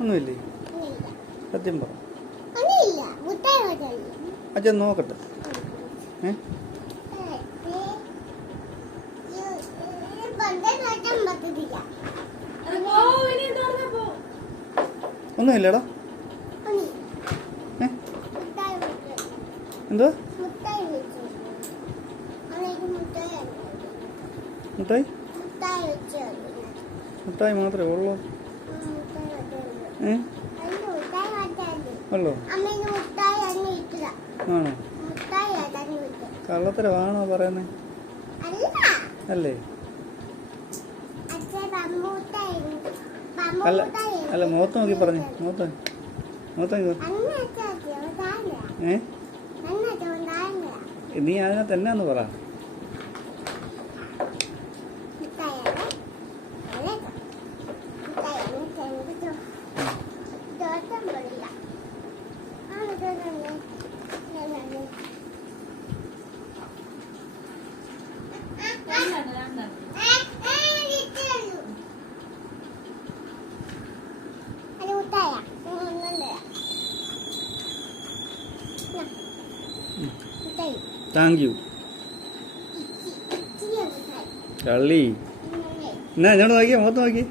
ഒന്നുമില്ലേ? സത്യം പറ. അച്ഛൻ നോക്കട്ടെ. ഏ? ഒന്നുമില്ലേടാ. എന്തോ മുട്ടായി? മുട്ടായി മാത്രമേ ഉള്ളൂ. ഉള്ളൂ? ആണോ? കള്ളത്തരമാണോ പറയുന്നത് അല്ല? അല്ലേ അല്ല മുഖത്ത് നോക്കി പറഞ്ഞു. മുഖത്ത് മുഖത്ത് നോക്കി ഏ? നീ അതിനകത്ത് എന്നാന്ന് പറ? താങ്ക് യു കള്ളി എന്നാ എന്നോട് നോക്കിയേ മുഖത്ത് നോക്കി.